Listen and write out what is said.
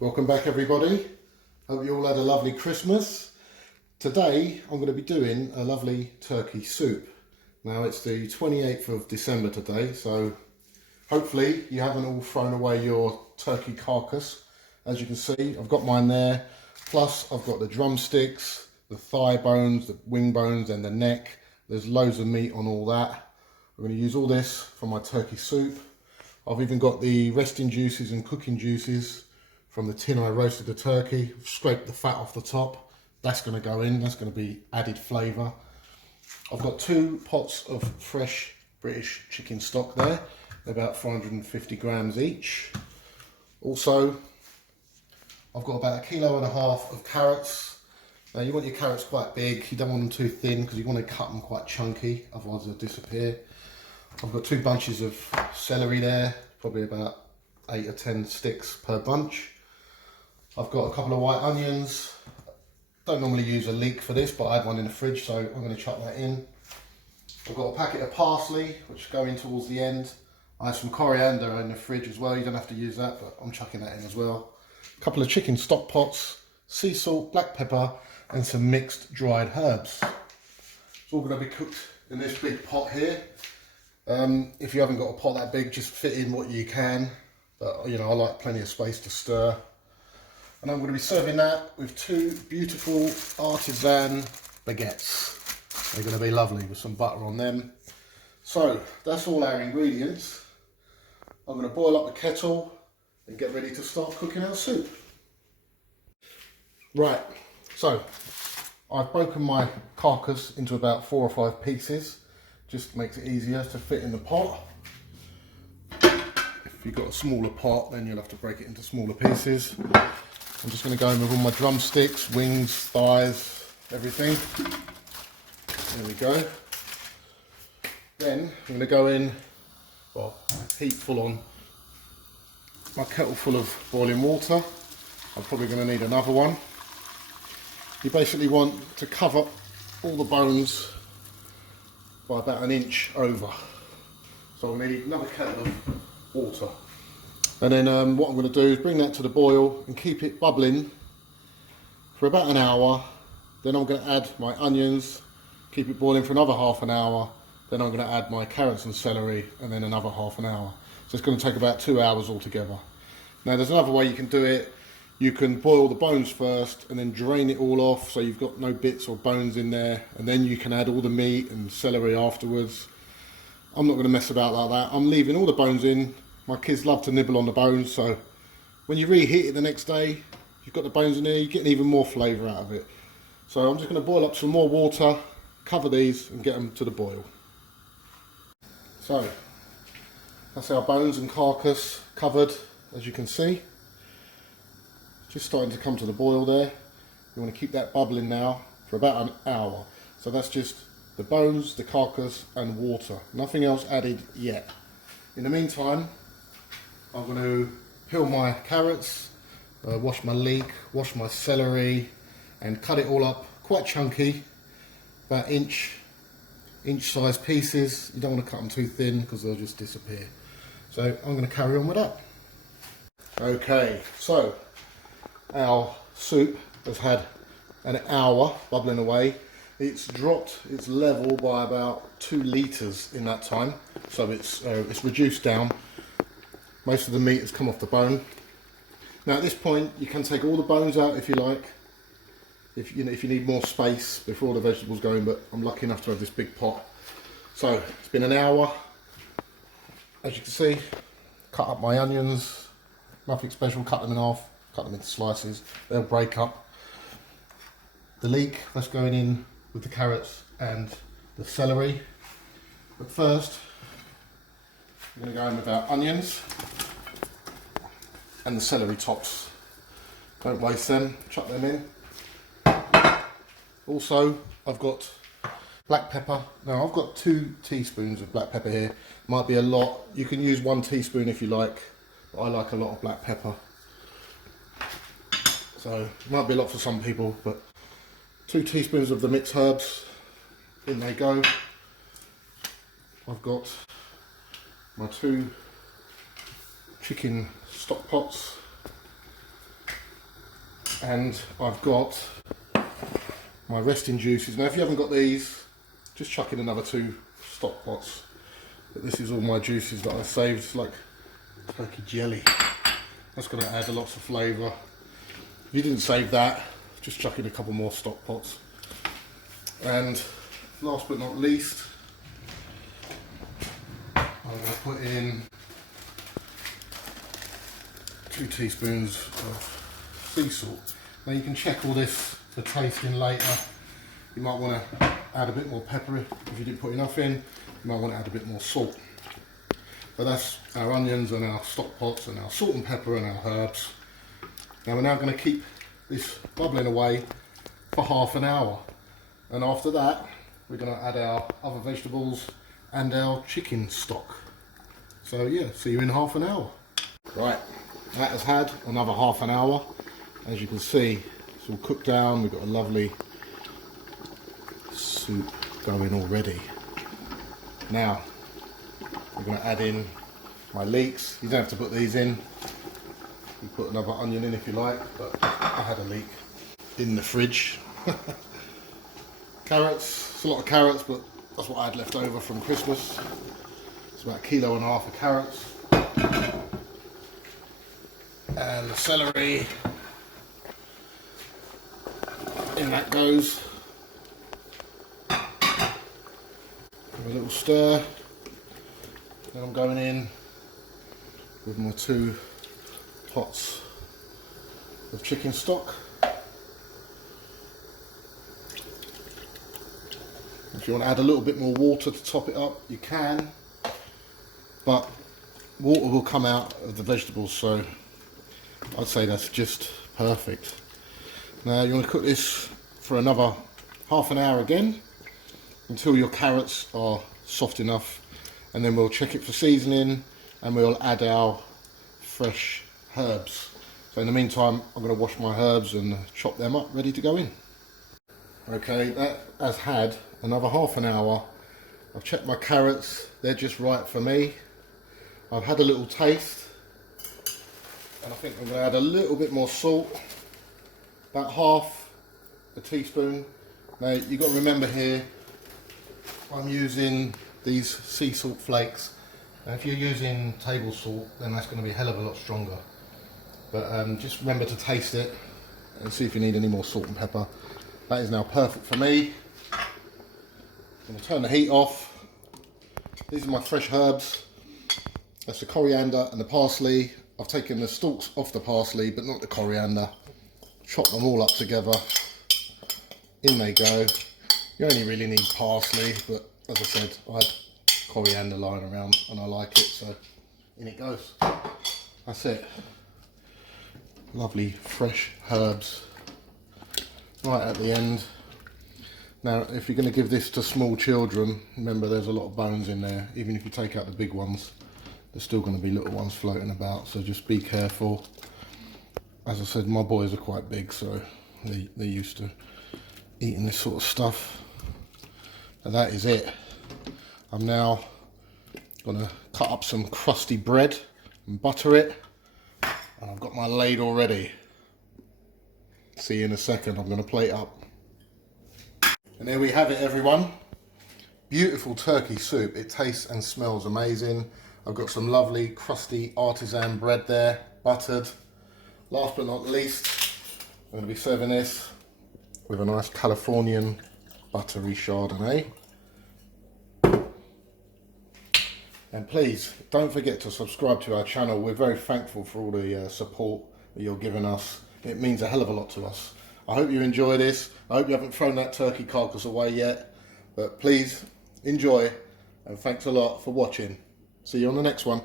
Welcome back everybody. Hope you all had a lovely Christmas. Today I'm going to be doing a lovely turkey soup. Now it's the 28th of December today, so hopefully you haven't all thrown away your turkey carcass. As you can see, I've got mine there. Plus I've got the drumsticks, the thigh bones, the wing bones and the neck. There's loads of meat on all that. I'm going to use all this for my turkey soup. I've even got the resting juices and cooking juices from the tin I roasted the turkey. I've scraped the fat off the top. That's going to go in. That's going to be added flavour. I've got 2 pots of fresh British chicken stock there. They're about 450 grams each. Also, I've got about 1.5 kilos of carrots. Now you want your carrots quite big. You don't want them too thin because you want to cut them quite chunky, otherwise they'll disappear. I've got 2 bunches of celery there, probably about 8 or 10 sticks per bunch. I've got a couple of white onions. Don't normally use a leek for this, but I had one in the fridge, so I'm going to chuck that in. I've got a packet of parsley, which go in towards the end. I have some coriander in the fridge as well. You don't have to use that, but I'm chucking that in as well. A couple of chicken stock pots, sea salt, black pepper, and some mixed dried herbs. It's all going to be cooked in this big pot here. If you haven't got a pot that big, just fit in what you can. But you know, I like plenty of space to stir. And I'm going to be serving that with 2 beautiful artisan baguettes. They're going to be lovely with some butter on them. So that's all our ingredients. I'm going to boil up the kettle and get ready to start cooking our soup. Right, so I've broken my carcass into about 4 or 5 pieces. Just makes it easier to fit in the pot. If you've got a smaller pot, then you'll have to break it into smaller pieces. I'm just going to go in with all my drumsticks, wings, thighs, everything. There we go. Then I'm going to go in, well, heat full on my kettle full of boiling water. I'm probably going to need another one. You basically want to cover all the bones by about 1 inch over. So I need another kettle of water. And then what I'm going to do is bring that to the boil and keep it bubbling for about an hour. Then I'm going to add my onions, keep it boiling for another half an hour. Then I'm going to add my carrots and celery and then another half an hour. So it's going to take about 2 hours altogether. Now there's another way you can do it. You can boil the bones first and then drain it all off so you've got no bits or bones in there. And then you can add all the meat and celery afterwards. I'm not going to mess about like that. I'm leaving all the bones in. My kids love to nibble on the bones, so when you reheat it the next day, you've got the bones in there, you're getting even more flavour out of it. So I'm just going to boil up some more water, cover these and get them to the boil. So that's our bones and carcass covered, as you can see. Just starting to come to the boil there. You want to keep that bubbling now for about an hour. So that's just the bones, the carcass and water. Nothing else added yet. In the meantime, I'm going to peel my carrots, wash my leek, wash my celery and cut it all up quite chunky, about inch size pieces. You don't want to cut them too thin because they'll just disappear. So I'm going to carry on with that. Okay, so our soup has had an hour bubbling away. It's dropped its level by about 2 litres in that time, so it's reduced down. Most of the meat has come off the bone. Now at this point you can take all the bones out if you like, if you need more space before all the vegetables go in, but I'm lucky enough to have this big pot. So it's been an hour. As you can see, cut up my onions, nothing special, cut them in half, cut them into slices, they'll break up. The leek, that's going in with the carrots and the celery. But first, I'm going to go in with our onions and the celery tops. Don't waste them, chuck them in. Also, I've got black pepper. Now I've got 2 teaspoons of black pepper here. Might be a lot. You can use 1 teaspoon if you like, but I like a lot of black pepper. So it might be a lot for some people, but 2 teaspoons of the mixed herbs. In they go. I've got my 2 chicken stock pots. And I've got my resting juices. Now if you haven't got these, just chuck in another 2 stock pots. But this is all my juices that I saved. It's like turkey jelly. That's going to add lots of flavour. If you didn't save that, just chuck in a couple more stock pots. And last but not least, I'm going to put in 2 teaspoons of sea salt. Now you can check all this for tasting later. You might want to add a bit more pepper if you didn't put enough in. You might want to add a bit more salt. But that's our onions and our stock pots and our salt and pepper and our herbs. Now we're now going to keep this bubbling away for half an hour. And after that, we're going to add our other vegetables and our chicken stock. So yeah, see you in half an hour. Right, that has had another half an hour. As you can see, it's all cooked down. We've got a lovely soup going already. Now, we're going to add in my leeks. You don't have to put these in. You put another onion in if you like, but I had a leek in the fridge. Carrots, it's a lot of carrots, but that's what I had left over from Christmas. It's about 1.5 kilos of carrots. And the celery. In that goes. Give a little stir. Then I'm going in with my 2 pots of chicken stock. If you want to add a little bit more water to top it up, you can, but water will come out of the vegetables, so I'd say that's just perfect. Now you want to cook this for another half an hour again until your carrots are soft enough, and then we'll check it for seasoning and we'll add our fresh herbs. So in the meantime, I'm going to wash my herbs and chop them up, ready to go in. Okay, that has had another half an hour. I've checked my carrots, they're just right for me. I've had a little taste, and I think I'm going to add a little bit more salt, about half a teaspoon. Now you've got to remember here, I'm using these sea salt flakes. Now if you're using table salt, then that's going to be a hell of a lot stronger. But just remember to taste it and see if you need any more salt and pepper. That is now perfect for me. I'm going to turn the heat off. These are my fresh herbs. That's the coriander and the parsley. I've taken the stalks off the parsley, but not the coriander. Chop them all up together. In they go. You only really need parsley, but as I said, I had coriander lying around and I like it, so in it goes. That's it. Lovely fresh herbs right at the end. Now if you're going to give this to small children, remember there's a lot of bones in there. Even if you take out the big ones, there's still going to be little ones floating about, so just be careful. As I said, my boys are quite big, so they're used to eating this sort of stuff. And that is it. I'm now going to cut up some crusty bread and butter it, and I've got my ladle ready. See you in a second. I'm going to plate up. And there we have it, everyone. Beautiful turkey soup. It tastes and smells amazing. I've got some lovely crusty artisan bread there, buttered. Last but not least, I'm going to be serving this with a nice Californian buttery Chardonnay. And please don't forget to subscribe to our channel. We're very thankful for all the support that you're giving us. It means a hell of a lot to us. I hope you enjoy this. I hope you haven't thrown that turkey carcass away yet, but please enjoy, and thanks a lot for watching. See you on the next one.